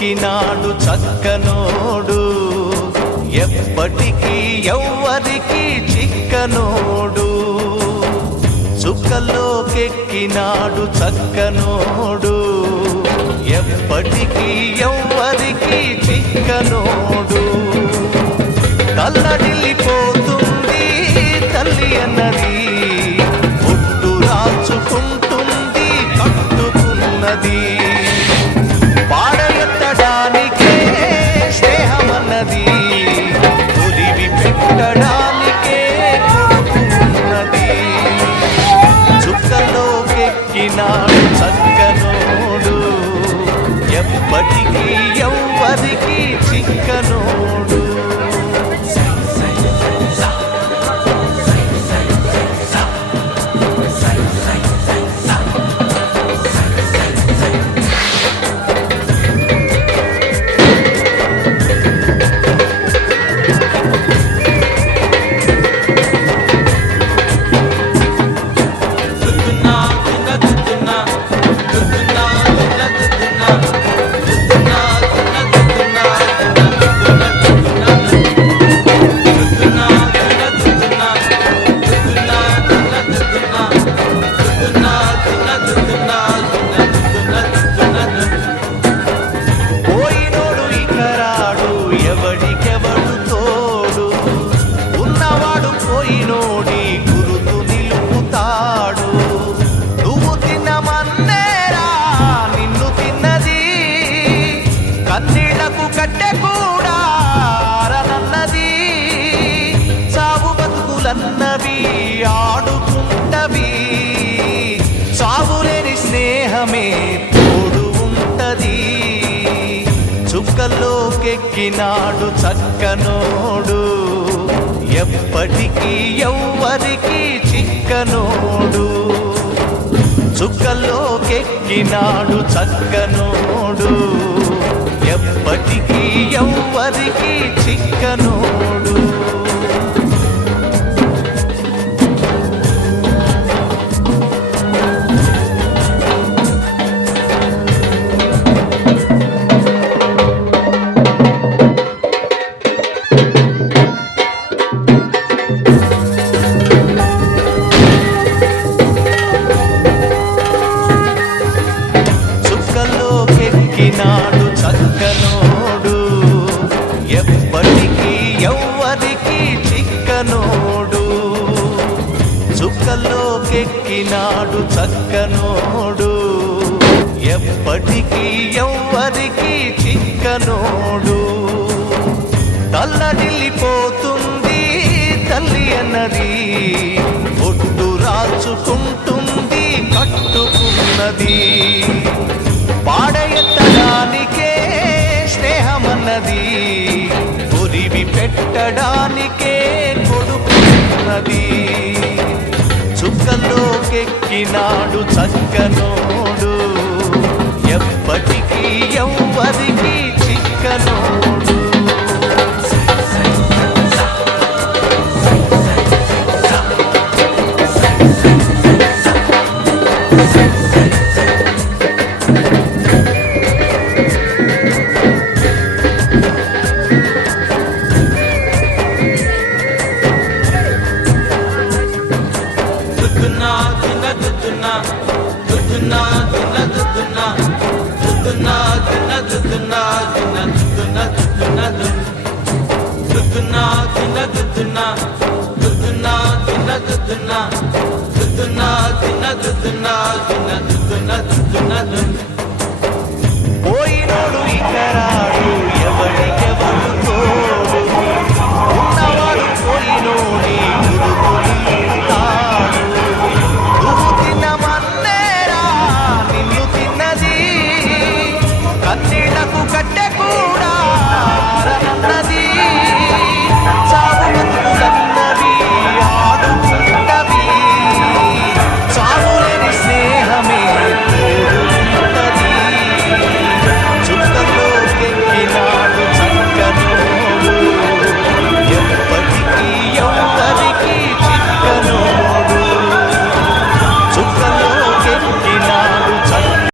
కెక్కినాడు చక్కనోడు, ఎప్పటికీ ఎవ్వరికి చిక్కనోడు. చుక్కలోకెక్కినాడు చక్కనోడు, ఎప్పటికీ ఎవ్వరికి చిక్కనోడు. కల్లడిల్లిపోతుంది తల్లి అన్నది, ఒట్టు రాచుకుంటుంది కట్టుకున్నది. పాడెత్తడానికే స్నేహమన్నది, తొలివి పెట్టడానికే కొడుకున్నది. చుక్కలోకెక్కినాడు చక్కనోడు, ఎప్పటికీ ఎవ్వరికి చిక్కనోడు. ఎవడికెవడు తోడు, ఉన్నవాడు పోయినోడి గురుతు నిలుపుతాడు. నువ్వు తిన్నమన్నేరా నిన్ను తిన్నది, కన్నీళ్లకు కట్టె కూడా అరనన్నది. చావు బతుకులన్నవి ఆడుకుంటవి, చావులేని స్నేహమే తోడు ఉంటది. చుక్కలోకెక్కినాడు చక్కనోడు, ఎప్పటికీ ఎవ్వరికి చిక్కనోడు. చుక్కలోకెక్కినాడు చక్కనోడు, ఎప్పటికీ ఎవ్వరికి చిక్కనోడు. చుక్కలోకెక్కినాడు చక్కనోడు, ఎప్పటికీ ఎవ్వరికి చిక్కనోడు. చుక్కలోకెక్కినాడు చక్కనోడు, ఎప్పటికీ ఎవ్వరికి చిక్కనోడు. తల్లడిల్లిపోతుంది తల్లి అన్నది, ఒట్టు రాచుకుంటుంది కట్టుకున్నది. పాడెత్తడానికే స్నేహమన్నది, తొలివి పెట్టడానికే కొడుకున్నది. చుక్కలోకెక్కినాడు చక్కనోడు, ఎప్పటికీ ఎవ్వరికి చిక్కనోడు. Duduna,